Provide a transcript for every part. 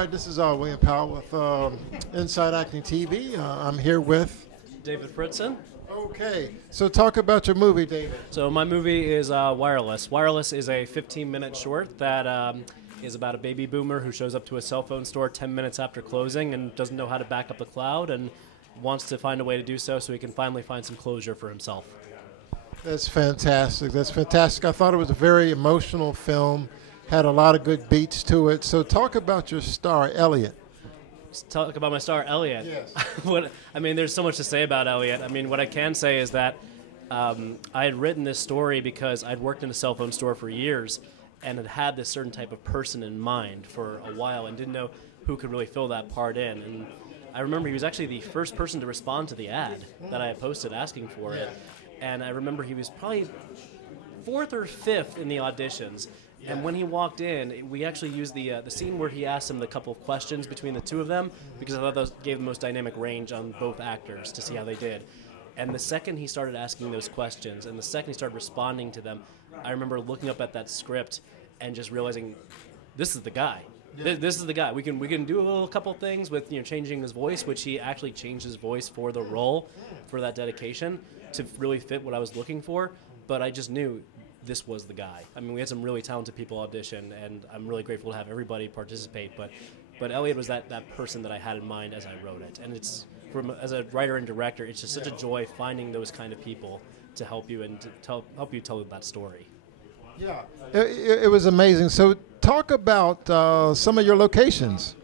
Hi, this is William Powell with Inside Acting TV. I'm here with David Fritzon. Okay, so talk about your movie, David. So my movie is Wireless. Wireless is a 15-minute short that is about a baby boomer who shows up to a cell phone store 10 minutes after closing and doesn't know how to back up the cloud and wants to find a way to do so he can finally find some closure for himself. That's fantastic. That's fantastic. I thought it was a very emotional film, had a lot of good beats to it. So talk about your star, Elliot. Talk about my star, Elliot. Yes. There's so much to say about Elliot. What I can say is that I had written this story because I'd worked in a cell phone store for years and had had this certain type of person in mind for a while and didn't know who could really fill that part in. And I remember he was actually the first person to respond to the ad that I had posted asking for it. And I remember he was probably fourth or fifth in the auditions. And when he walked in, we actually used the scene where he asked him the couple of questions between the two of them because I thought those gave the most dynamic range on both actors to see how they did. And the second he started asking those questions and the second he started responding to them, I remember looking up at that script and just realizing, this is the guy. This is the guy. We can do a little couple things with changing his voice, which he actually changed his voice for the role, for that dedication, to really fit what I was looking for. But I just knew this was the guy. We had some really talented people audition, and I'm really grateful to have everybody participate. But Elliot was that person that I had in mind as I wrote it. And as a writer and director, it's just such a joy finding those kind of people to help you and to help you tell that story. Yeah, it was amazing. So talk about some of your locations.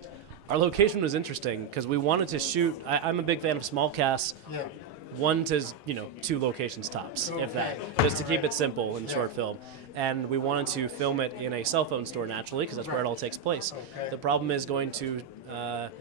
Our location was interesting because we wanted to shoot. I'm a big fan of small casts. Yeah. 1 to 2 locations tops, if that, just to keep it simple in short film. And we wanted to film it in a cell phone store naturally, because that's where it all takes place. The problem is going to,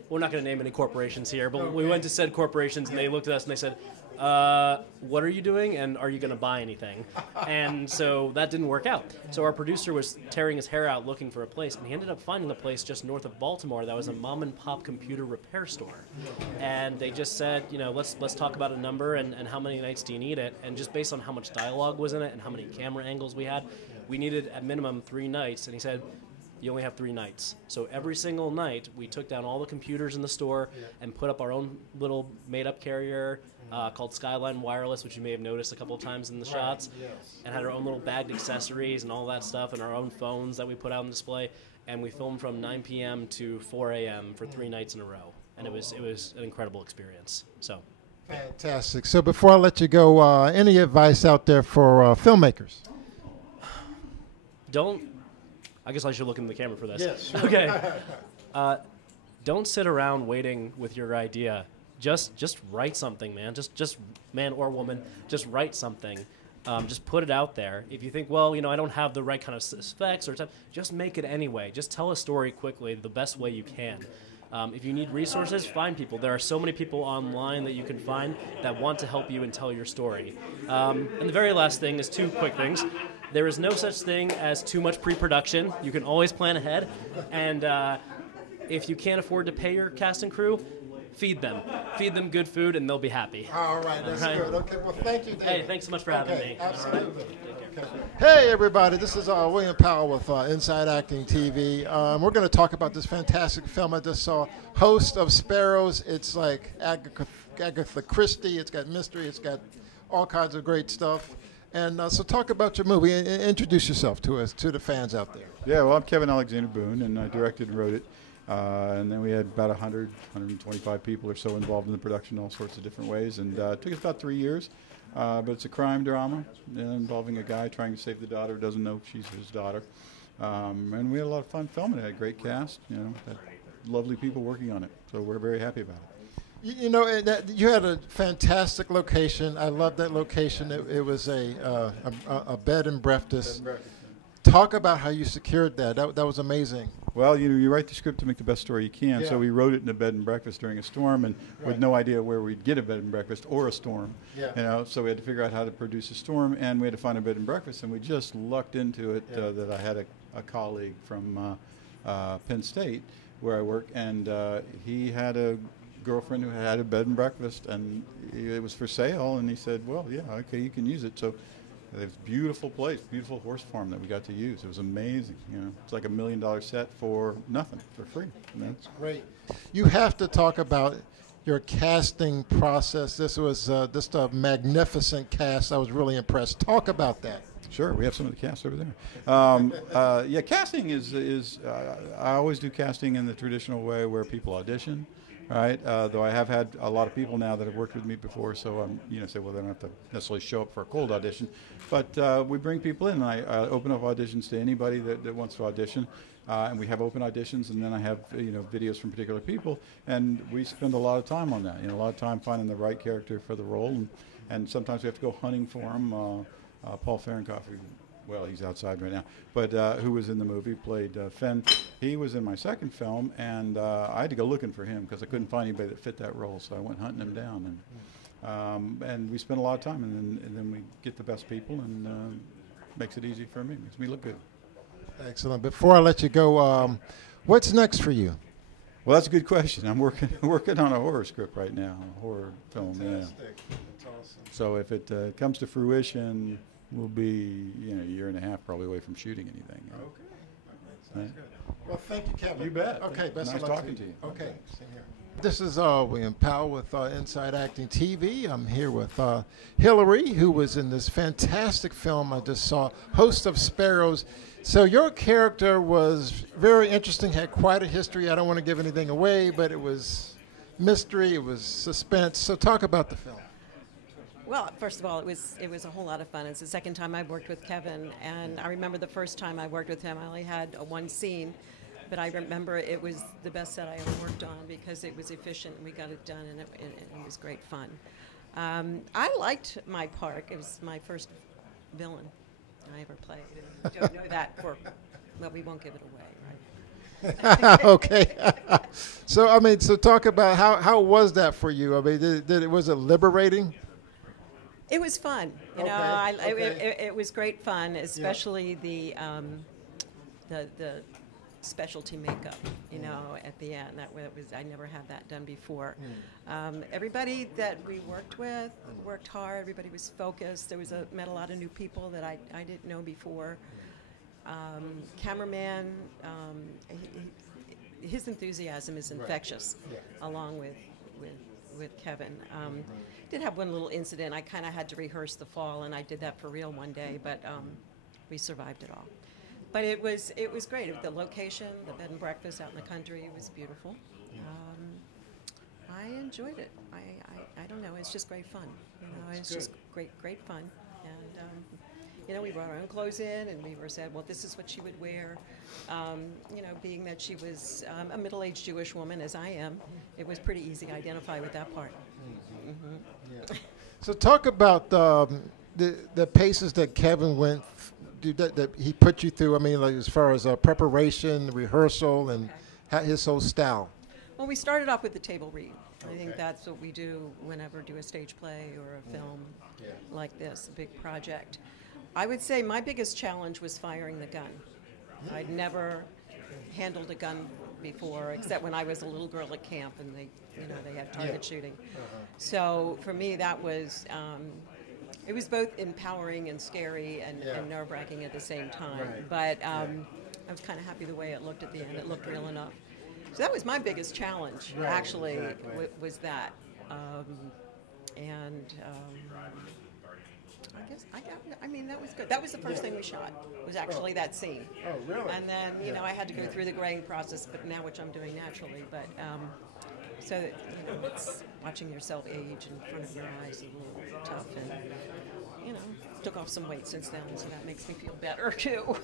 we're not going to name any corporations here, but we went to said corporations and they looked at us and they said, what are you doing and are you going to buy anything? And so that didn't work out. So our producer was tearing his hair out looking for a place, and he ended up finding a place just north of Baltimore that was a mom and pop computer repair store. And they just said, let's talk about a number and how many nights do you need it? And just based on how much dialogue was in it and how many camera angles we had, we needed at minimum 3 nights. And he said, you only have 3 nights. So every single night, we took down all the computers in the store and put up our own little made-up carrier called Skyline Wireless, which you may have noticed a couple of times in the shots, and had our own little bagged accessories and all that stuff, and our own phones that we put out on display. And we filmed from 9 p.m. to 4 a.m. for 3 nights in a row. And it was an incredible experience. So. Fantastic. So before I let you go, any advice out there for filmmakers? I guess I should look in the camera for this. Yes. Sure. Okay. Don't sit around waiting with your idea. Just write something, man. Just man or woman, just write something. Just put it out there. If you think, well, I don't have the right kind of specs or time, just make it anyway. Just tell a story quickly the best way you can. If you need resources, find people. There are so many people online that you can find that want to help you and tell your story. And the very last thing is 2 quick things. There is no such thing as too much pre-production. You can always plan ahead. And if you can't afford to pay your cast and crew, feed them. Feed them good food, and they'll be happy. All right, that's good. Okay, well, thank you, David. Hey, thanks so much for having me. Absolutely. Okay. Hey, everybody, this is William Powell with Inside Acting TV. We're going to talk about this fantastic film I just saw, Host of Sparrows. It's like Agatha Christie. It's got mystery. It's got all kinds of great stuff. And so talk about your movie. Introduce yourself to us, to the fans out there. Yeah, well, I'm Kevin Alexander Boon, and I directed and wrote it. And then we had about 125 people or so involved in the production in all sorts of different ways. And it took us about 3 years. But it's a crime drama involving a guy trying to save the daughter who doesn't know she's his daughter. And we had a lot of fun filming it. Had a great cast, had lovely people working on it. So we're very happy about it. You had a fantastic location. I love that location. It was a bed and breakfast. Talk about how you secured that. That was amazing. Well, you write the script to make the best story you can. Yeah. So we wrote it in a bed and breakfast during a storm, and with no idea where we'd get a bed and breakfast or a storm. Yeah. So we had to figure out how to produce a storm, and we had to find a bed and breakfast. And we just lucked into it that I had a colleague from Penn State where I work, and he had a girlfriend who had a bed and breakfast, and it was for sale. And he said, "Well, yeah, okay, you can use it." So It's a beautiful place, beautiful horse farm that we got to use. It was amazing. You know, it's like $1 million set for nothing, for free. That's great. You have to talk about your casting process. This was just a magnificent cast. I was really impressed. Talk about that. Sure, we have some of the cast over there. Yeah, casting is I always do casting in the traditional way where people audition, right? Though I have had a lot of people now that have worked with me before, so say, well, they don't have to necessarily show up for a cold audition. But we bring people in, and I open up auditions to anybody that wants to audition. And we have open auditions, and then I have videos from particular people, and we spend a lot of time on that. A lot of time finding the right character for the role, and sometimes we have to go hunting for them. Paul Fahrenkopf, he's outside right now, but who was in the movie, played Fenn. He was in my second film, and I had to go looking for him because I couldn't find anybody that fit that role, so I went hunting him down, and we spend a lot of time, and then we get the best people, and makes it easy for me, makes me look good. Excellent. Before I let you go, what's next for you? Well, that's a good question. I'm working on a horror script right now, a horror film. Fantastic. Yeah. That's awesome. So if it comes to fruition, we'll be a year and a half probably away from shooting anything. Okay. Right? Good. Well, thank you, Kevin. You bet. Okay, best nice of luck talking to you. Okay, same here. This is William Powell with Inside Acting TV. I'm here with Hilary, who was in this fantastic film I just saw, Host of Sparrows. So your character was very interesting, had quite a history. I don't want to give anything away, but it was mystery, it was suspense. So talk about the film. Well, first of all, it was a whole lot of fun. It's the second time I've worked with Kevin, and I remember the first time I worked with him, I only had one scene, but I remember it was the best set I ever worked on because it was efficient and we got it done, and it was great fun. I liked my part. It was my first villain I ever played. And you don't know that well, we won't give it away, right? Okay. So talk about how was that for you? I mean, was it liberating? It was fun. It was great fun, especially the specialty makeup, at the end. That was I never had that done before. Everybody that we worked with worked hard. Everybody was focused. Met a lot of new people that I didn't know before. Cameraman, his enthusiasm is infectious, along with Kevin. Did have one little incident. I kind of had to rehearse the fall, and I did that for real one day, but we survived it all. But it was great. The location, the bed and breakfast out in the country was beautiful. I enjoyed it. I don't know. It's just great fun. It's just great fun. And we brought our own clothes in, and we said, well, this is what she would wear. Being that she was a middle-aged Jewish woman, as I am, it was pretty easy to identify with that part. Yeah. So talk about the paces that Kevin went that he put you through. I mean, like as far as preparation, rehearsal, and his whole style. Well, we started off with the table read. I think that's what we do whenever do a stage play or a film like this, a big project. I would say my biggest challenge was firing the gun. I'd never handled a gun before, except when I was a little girl at camp and they had target shooting. So for me, that was it was both empowering and scary and nerve-wracking at the same time. Right. But I was kind of happy the way it looked at the end. It looked real enough. So that was my biggest challenge, actually, was that. I mean, that was good. That was the first thing we shot, was actually that scene. Oh, really? And then, I had to go through the graying process, but now, which I'm doing naturally. But so that, it's watching yourself age in front of your eyes is a little tough. And, took off some weight since then, so that makes me feel better, too.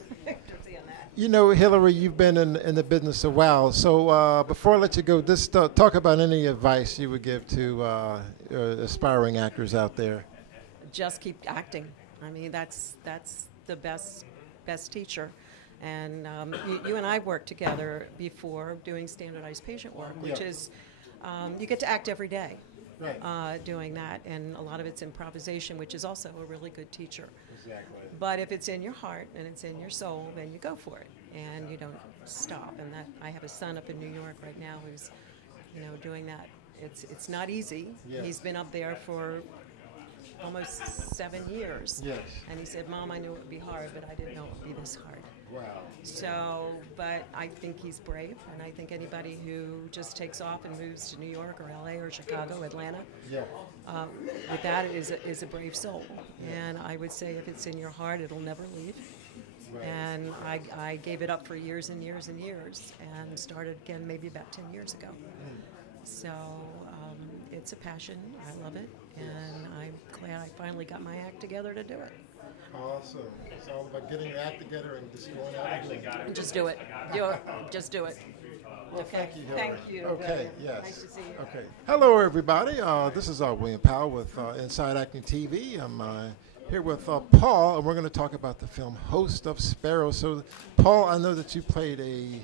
Hilary, you've been in the business a while. So before I let you go, just talk about any advice you would give to aspiring actors out there. Just keep acting. I mean, that's the best teacher. And you and I worked together before doing standardized patient work, which is you get to act every day. Right. Doing that, and a lot of it's improvisation, which is also a really good teacher. Exactly. But if it's in your heart and it's in your soul, then you go for it, and you don't stop. And that I have a son up in New York right now who's, doing that. It's not easy. Yes. He's been up there for almost 7 years. Yes. And he said, Mom, I knew it would be hard, but I didn't know it would be this hard. Wow. So, but I think he's brave, and I think anybody who just takes off and moves to New York or LA or Chicago, Atlanta, Yeah. with that is a brave soul. And I would say if it's in your heart, it'll never leave. Right. And I gave it up for years and years and years, and started again maybe about 10 years ago. So it's a passion. I love it, and I'm glad I finally got my act together to do it. Awesome. It's all about getting your act together and just going out and doing it. Just do it. Do it. Just do it. Well, Okay. thank you, Hilary. Thank you. Okay, yes. Nice to see you. Okay. Hello, everybody. This is William Powell with Inside Acting TV. I'm here with Paul, and we're going to talk about the film Host of Sparrows. So, Paul, I know that you played a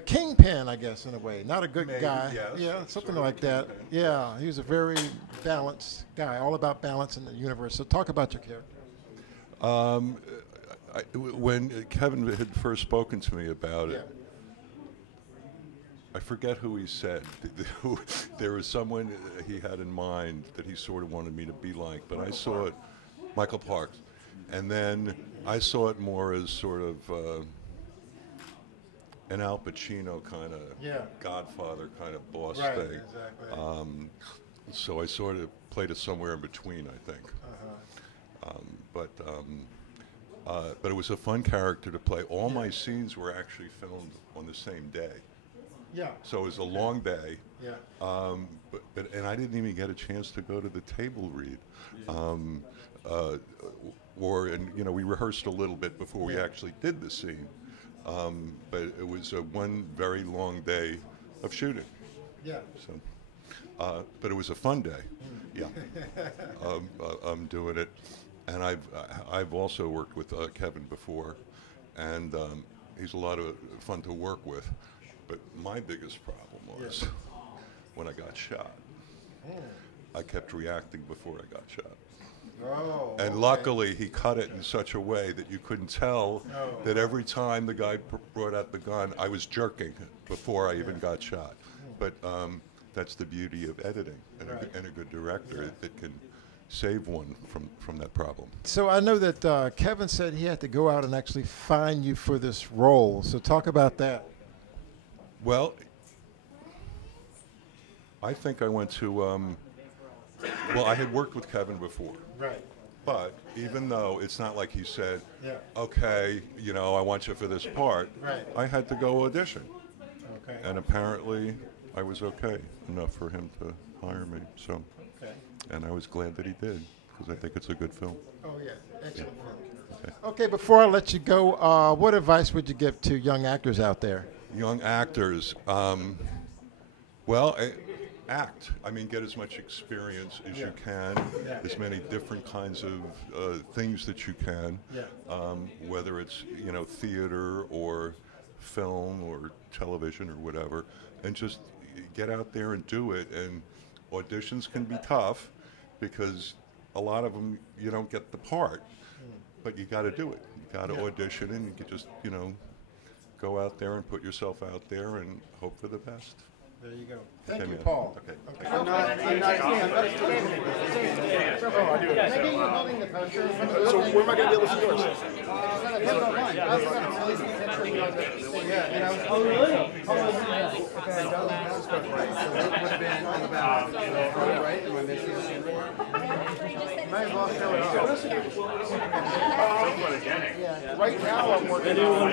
kingpin, I guess, in a way. Not a good Maybe, guy. yes. Yeah, something Sort of like that. kingpin. Yeah, he was a very balanced guy, all about balance in the universe. So, talk about your character. When Kevin had first spoken to me about Yeah. it, I forget who he said. There was someone he had in mind that he sort of wanted me to be like, but I saw it, Michael Parks, and then I saw it more as sort of an Al Pacino kind of Yeah. Godfather kind of boss Right, thing. exactly. So I sort of played it somewhere in between, I think. But it was a fun character to play. All my scenes were actually filmed on the same day. Yeah. So it was a long day, Yeah. and I didn't even get a chance to go to the table read, we rehearsed a little bit before we actually did the scene, but it was one very long day of shooting. Yeah. So, but it was a fun day. Yeah, I'm doing it, and I've also worked with Kevin before, and he's a lot of fun to work with. But my biggest problem was when I got shot. I kept reacting before I got shot. Oh. And luckily, he cut it in such a way that you couldn't tell that every time the guy brought out the gun, I was jerking before I even got shot. But that's the beauty of editing and a good director that can save one from that problem. So I know that Kevin said he had to go out and actually find you for this role. So talk about that. Well, I think I went to, I had worked with Kevin before. Right. But even though it's not like he said, Yeah. okay, I want you for this part, Right. I had to go audition. Okay. And apparently I was okay enough for him to hire me. So, Okay. and I was glad that he did, because I think it's a good film. Oh, yeah. Excellent film. Okay. Okay, before I let you go, what advice would you give to young actors out there? Young actors, act. I mean, get as much experience as you can, as many different kinds of things that you can, whether it's theater or film or television or whatever, and just get out there and do it. And auditions can be tough because a lot of them you don't get the part, but you got to do it. You got to audition, and you can just go out there and put yourself out there and hope for the best. There you go. Thank Okay, you, man. Paul. Okay. So where am I going to be able to see yours? Right now I'm working on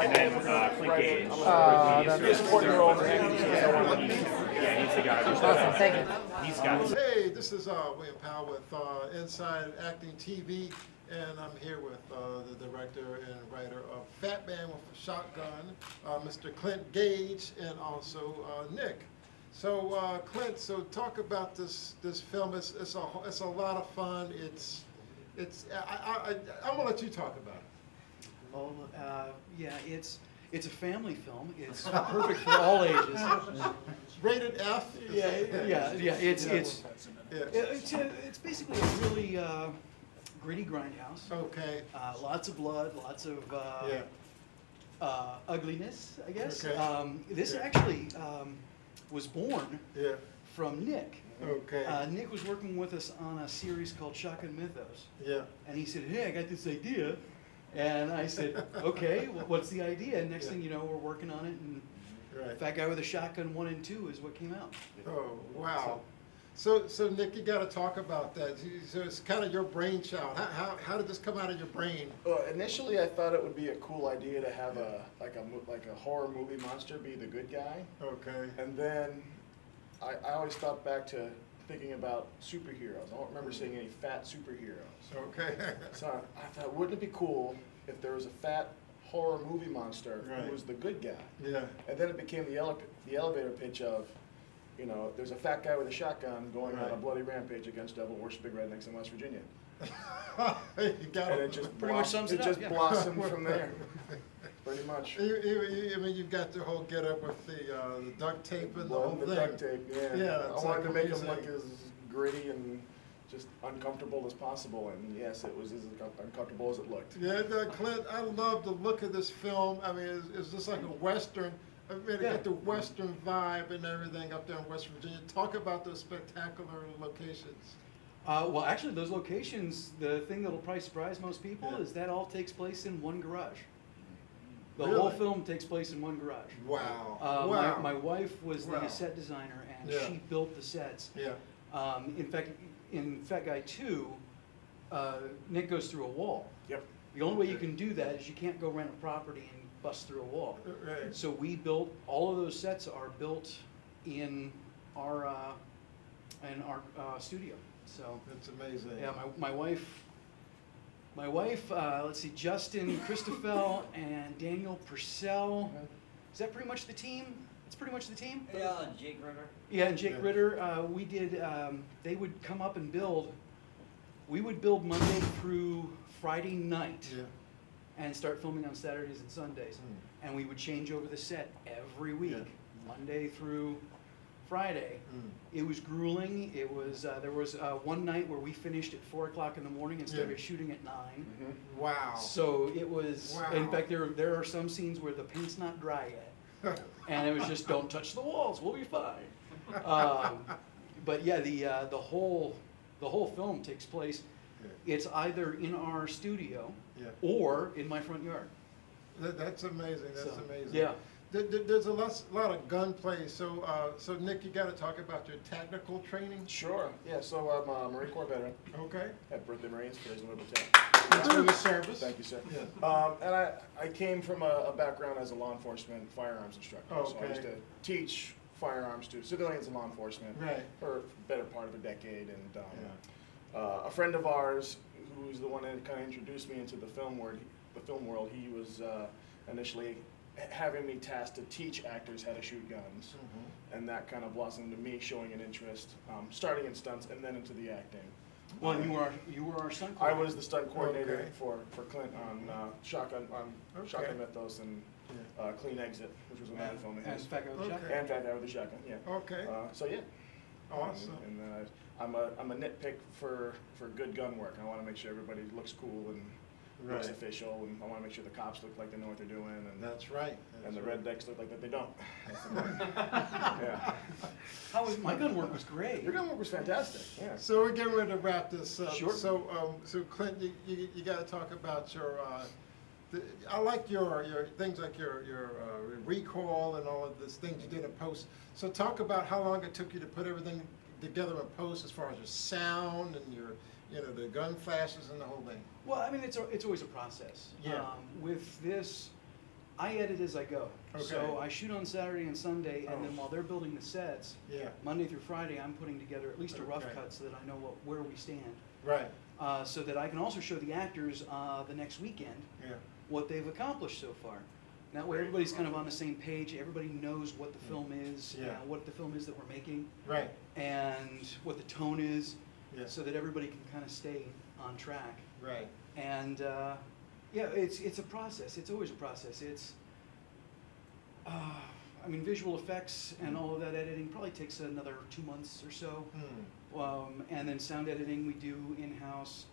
And then Clint Gaige. this 4-year-old. He's the guy. Awesome, thank you. He's got it. Hey, this is William Powell with Inside Acting TV, and I'm here with the director and writer of Fat Man with a Shotgun, Mr. Clint Gaige, and also Nick. So Clint, so talk about this film. It's a lot of fun. I'm gonna let you talk about it. Well, yeah, it's a family film. It's perfect for all ages. Rated F. Yeah. It's basically a really gritty grindhouse. Okay. Lots of blood, lots of ugliness, I guess. Okay. This actually, was born Yeah. from Nick. Okay. Nick was working with us on a series called Shotgun Mythos. Yeah. And he said, hey, I got this idea. And I said, okay, what's the idea? And next thing you know, we're working on it. And Right. Fat Guy with a Shotgun 1 and 2 is what came out. Oh, wow. So Nick, you got to talk about that. So it's kind of your brainchild. How did this come out of your brain? Well, initially I thought it would be a cool idea to have a horror movie monster be the good guy. Okay. And then I always thought back to thinking about superheroes. I don't remember seeing any fat superheroes. Okay. So I thought, wouldn't it be cool if there was a fat horror movie monster Right. who was the good guy? Yeah. And then it became the elevator pitch of, you know, there's a fat guy with a shotgun going on a Right. bloody rampage against devil-worshipping rednecks in West Virginia. You got And it. it just Pretty much sums it up, just yeah. blossomed from there, pretty much. I mean, you've got the whole get up with the duct tape and the Well, whole the thing. duct tape, yeah. Yeah, I it's wanted like to make him amazing. look as gritty and just uncomfortable as possible, and yes, it was as uncomfortable as it looked. Yeah, Clint, I love the look of this film. I mean, it's just like a Western. I mean, it got the Western vibe and everything up there in West Virginia. Talk about those spectacular locations. Well, actually, those locations, the thing that'll probably surprise most people Yeah. is that all takes place in one garage. The Really? whole film takes place in one garage. Wow. Wow. My wife was Wow. the set designer, and Yeah. she built the sets. Yeah. In fact, in Fat Guy 2, Nick goes through a wall. Yep. The only way you can do that is you can't go rent a property and bust through a wall. Right. So we built, all of those sets are built in our studio. So That's amazing. yeah, my wife, let's see, Justin Christoffel and Daniel Purcell. Is that pretty much the team? It's pretty much the team? Yeah, Jake Ritter. Yeah, and Jake Yeah. Ritter, we did, they would come up and build. We would build Monday through Friday night Yeah. and start filming on Saturdays and Sundays. And we would change over the set every week, Monday through Friday. It was grueling. It was, there was one night where we finished at 4 o'clock in the morning and started shooting at 9. Wow. So it was, in Wow. fact, there are some scenes where the paint's not dry yet. And it was just, don't touch the walls, we'll be fine. But yeah, the whole film takes place, it's either in our studio or in my front yard. That's amazing. That's So, amazing. yeah. There's a lot of gunplay. So, so Nick, you got to talk about your technical training. Sure. Yeah, so I'm a Marine Corps veteran. Okay. At Birthday Marines, today's Notable 10. Thanks for the service. Thank you, sir. Yes. And I came from a background as a law enforcement firearms instructor. So I used Okay. to teach firearms to civilians and law enforcement Right. for a better part of a decade. And a friend of ours, who's the one that kind of introduced me into the film world, he was initially having me tasked to teach actors how to shoot guns. And that kind of blossomed into me showing an interest, starting in stunts and then into the acting. Well, you were our stunt I coordinator. was the stunt coordinator Okay. for Clint on Shotgun Mythos and Clean Exit, which was another film of And his. Fat Guy with a Okay. Shotgun. And Fat Guy with a Shotgun, yeah. Okay. So yeah. Awesome. And then I'm a nitpick for good gun work. I want to make sure everybody looks cool and looks Right. official, and I want to make sure the cops look like they know what they're doing, and That's right. and the rednecks look like that they don't. Yeah. My gun work was great. Your gun work was fantastic. Yeah. So we're getting ready to wrap this up. Sure. So, so Clint, you got to talk about your. I like your things like your recoil and all of these things you did in post. So talk about how long it took you to put everything together in post, as far as your sound and your, the gun flashes and the whole thing. Well, I mean, it's always a process. Yeah. With this, I edit as I go. Okay. So I shoot on Saturday and Sunday, and then while they're building the sets, Yeah. Monday through Friday, I'm putting together at least a rough Okay. cut so that I know where we stand. Right. So that I can also show the actors the next weekend Yeah. what they've accomplished so far. That way everybody's kind of on the same page, everybody knows what the film is, Yeah. what the film is that we're making, Right. and what the tone is, Yeah. so that everybody can kind of stay on track. Right. And yeah, it's a process. It's always a process. It's, I mean, visual effects and all of that editing probably takes another 2 months or so. And then sound editing we do in-house.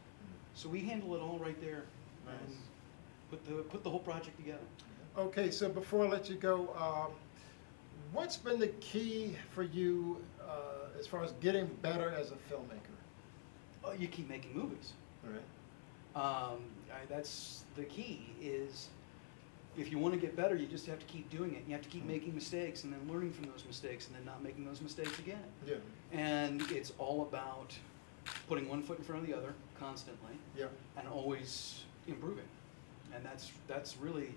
So we handle it all right there. And put the whole project together. Okay, so before I let you go, what's been the key for you as far as getting better as a filmmaker? Oh, you keep making movies. Right. That's the key. Is if you want to get better, you just have to keep doing it. You have to keep making mistakes and then learning from those mistakes and then not making those mistakes again. Yeah. And it's all about putting one foot in front of the other constantly. Yeah. And always improving. And that's really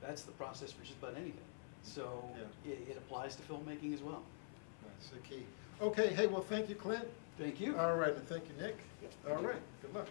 the process for just about anything. So yeah. it applies to filmmaking as well. That's the key. Okay, hey, well, thank you, Clint. Thank you. All right, and thank you, Nick. All right, good luck.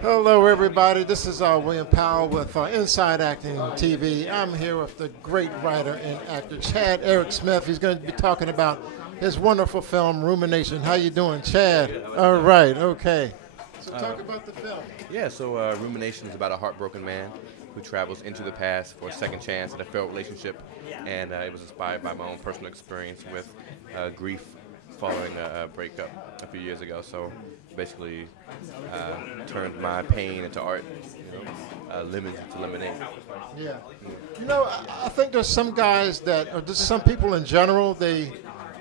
Hello, everybody. This is William Powell with Inside Acting TV. I'm here with the great writer and actor, Chad Eric Smith. He's going to be talking about his wonderful film, Rumination. How you doing, Chad? All right, okay. So talk about the film. Yeah, so Rumination is about a heartbroken man who travels into the past for a second chance in a failed relationship, and it was inspired by my own personal experience with grief following a breakup a few years ago. So basically turned my pain into art, lemons into lemonade. Yeah. You know, I think there's some guys that, or just some people in general, they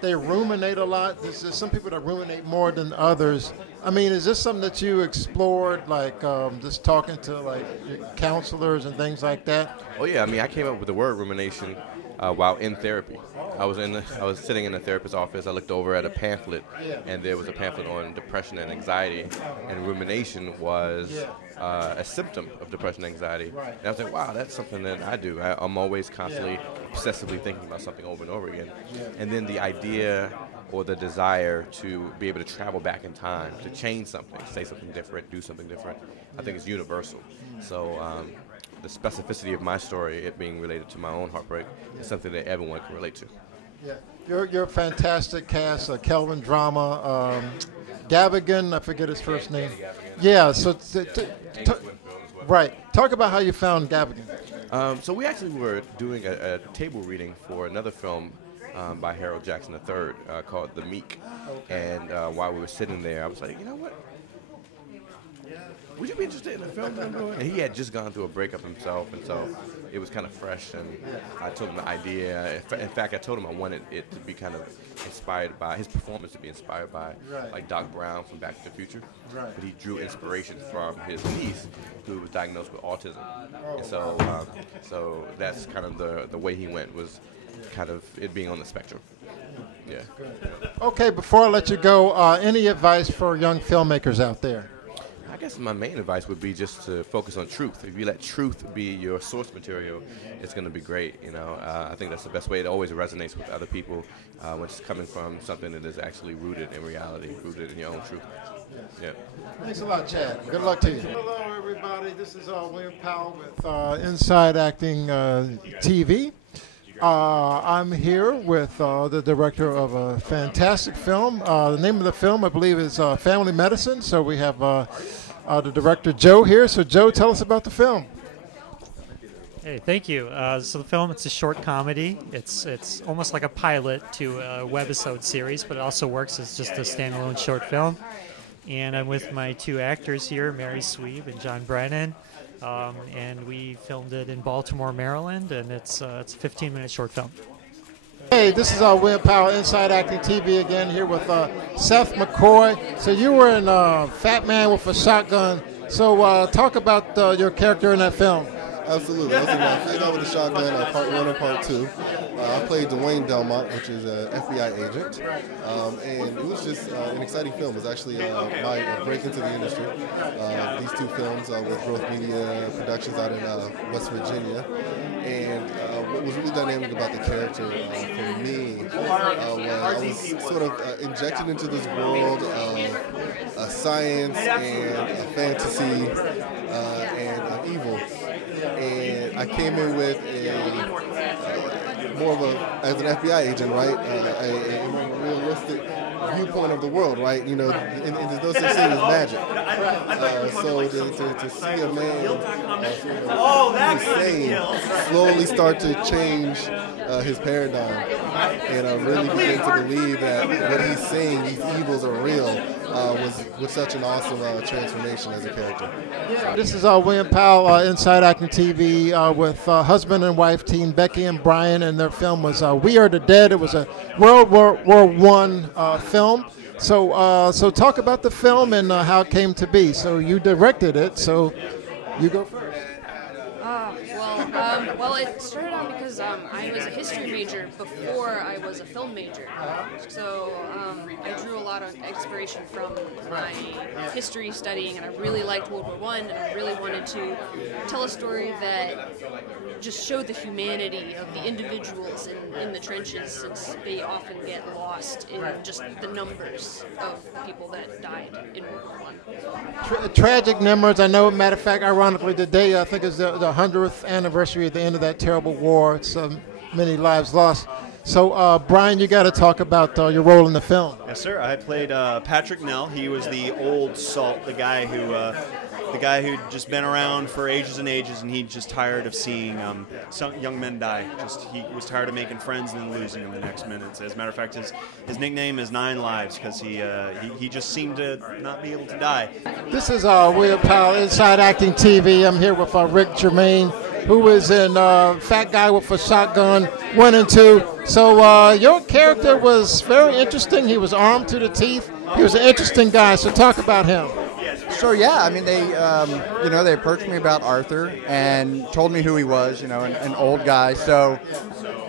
ruminate a lot. There's some people that ruminate more than others. I mean, is this something that you explored, like just talking to like your counselors and things like that? Oh yeah, I mean, I came up with the word rumination while in therapy. I was sitting in a therapist's office. I looked over at a pamphlet, and there was a pamphlet on depression and anxiety, and rumination was a symptom of depression and anxiety. And I was like, wow, that's something that I do. I'm always constantly obsessively thinking about something over and over again. And then the idea or the desire to be able to travel back in time, to change something, say something different, do something different, I think is universal. So the specificity of my story, it being related to my own heartbreak, is something that everyone can relate to. Yeah, you're a fantastic cast. Kelvin Drama, Gavigan, I forget his first name. Yeah, so right. Talk about how you found Gavigan. So we actually were doing a table reading for another film by Harold Jackson III called The Meek, and while we were sitting there, I was like, you know what? Would you be interested in a film that I'm doing? And he had just gone through a breakup himself, and so it was kind of fresh, and I told him the idea. In fact, I told him I wanted it to be kind of inspired by, his performance to be inspired by, like Doc Brown from Back to the Future. But he drew inspiration from his niece, who was diagnosed with autism. And so that's kind of the way he went, was kind of it being on the spectrum. Yeah. Okay, before I let you go, any advice for young filmmakers out there? I guess my main advice would be just to focus on truth. If you let truth be your source material, it's going to be great. I think that's the best way. It always resonates with other people when it's coming from something that is actually rooted in reality, rooted in your own truth. Yeah. Thanks a lot, Chad. Good luck to you. Hello, everybody. This is William Powell with Inside Acting TV. I'm here with the director of a fantastic film. The name of the film, I believe, is Family Medicine. So we have the director, Joe, here. So, Joe, tell us about the film. Hey, thank you. So the film, it's a short comedy. It's almost like a pilot to a webisode series, but it also works as just a standalone short film. And I'm with my two actors here, Mary Suib and John Brennan. And we filmed it in Baltimore, Maryland, and it's a 15-minute short film. Hey, this is William Powell, Inside Acting TV again, here with Seth McCoy. So you were in Fat Man with a Shotgun. So talk about your character in that film. Absolutely. I was in Fat Man with a Shotgun, part 1 and part 2. I played Dwayne Delmont, which is an FBI agent, and it was just an exciting film. It was actually my break into the industry. These two films with Growth Media Productions out in West Virginia. And what was really dynamic about the character for me was I was sort of injected into this world of science and fantasy and evil. And I came in with more of as an FBI agent, right? A more realistic viewpoint of the world, right? And there's no such thing as magic. So to see a man insane slowly start to change his paradigm, and I really begin to believe that what he's saying, these evils are real, was such an awesome transformation as a character. This is William Powell, Inside Acting TV, with husband and wife team Becky and Brian, and their film was We Are the Dead. It was a World War I film. So talk about the film and how it came to be. So you directed it, so you go first. Well, it started out because I was a history major before I was a film major. So I drew a lot of inspiration from my history studying, and I really liked World War I, and I really wanted to tell a story that just showed the humanity of the individuals in the trenches, since they often get lost in just the numbers of the people that died in World War I. Tragic numbers. I know, matter of fact, ironically, today I think is the 100th anniversary at the end of that terrible war. It's many lives lost. So, Brian, you got to talk about your role in the film. Yes, sir. I played Patrick Nell. He was the old salt, the guy who'd just been around for ages and ages, and he'd just tired of seeing some young men die. He was tired of making friends and then losing them the next minute. As a matter of fact, his nickname is 9 Lives, because he just seemed to not be able to die. This is William Powell, Inside Acting TV. I'm here with Rick Germain, who is in Fat Guy with a Shotgun 1 and 2. So your character was very interesting. He was armed to the teeth. He was an interesting guy. So talk about him. So yeah, I mean they approached me about Arthur and told me who he was, an old guy. So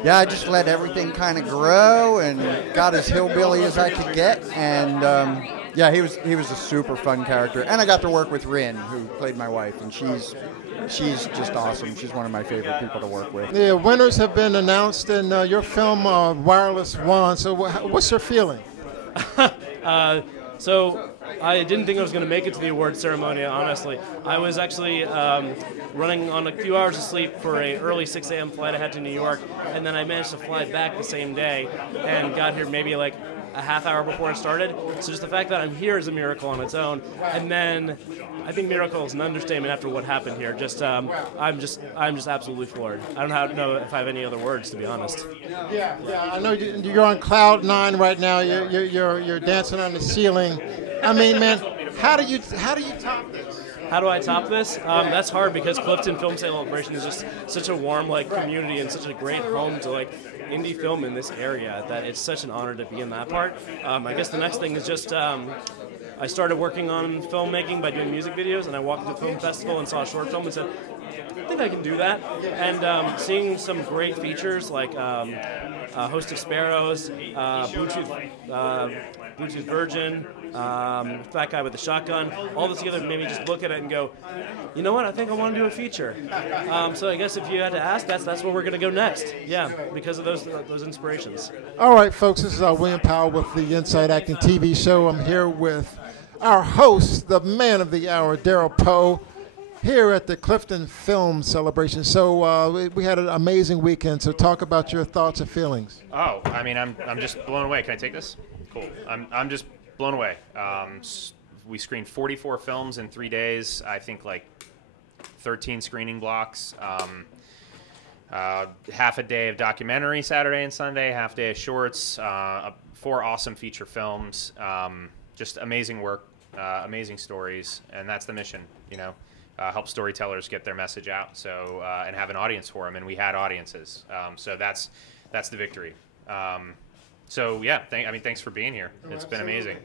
yeah, I just let everything kind of grow and got as hillbilly as I could get. And yeah, he was a super fun character. And I got to work with Rin, who played my wife, and she's just awesome. She's one of my favorite people to work with. The winners have been announced in your film, Wireless Wand. So what's your feeling? So I didn't think I was going to make it to the award ceremony, honestly. I was actually running on a few hours of sleep for an early 6 a.m. flight I had to New York, and then I managed to fly back the same day and got here maybe like a half hour before it started. So just the fact that I'm here is a miracle on its own. And then I think miracle is an understatement after what happened here. I'm just absolutely floored. I don't know if I have any other words, to be honest. Yeah. I know you're on cloud 9 right now. You're dancing on the ceiling. I mean, man, how do you top this? How do I top this? That's hard, because Clifton Film Celebration is just such a warm community and such a great home to indie film in this area that it's such an honor to be in that part. I guess the next thing is just I started working on filmmaking by doing music videos, and I walked into a film festival and saw a short film and said, I think I can do that. And seeing some great features like Host of Sparrows, Bluetooth Virgin, Fat Guy with a Shotgun, all this together made me just look at it and go, you know what, I think I want to do a feature. So I guess if you had to ask, that's where we're going to go next. Yeah, because of those inspirations. All right, folks, this is William Powell with the Inside Acting TV show. I'm here with our host, the man of the hour, Darrell Poe, here at the Clifton Film Celebration. So we had an amazing weekend. So talk about your thoughts and feelings. Oh, I mean, I'm just blown away. Can I take this? Cool. I'm just blown away. We screened 44 films in 3 days. I think 13 screening blocks. Half a day of documentary Saturday and Sunday. Half day of shorts. 4 awesome feature films. Just amazing work. Amazing stories, and that's the mission. Help storytellers get their message out. So and have an audience for them, and we had audiences. So that's the victory. So yeah, thanks for being here. It's been amazing.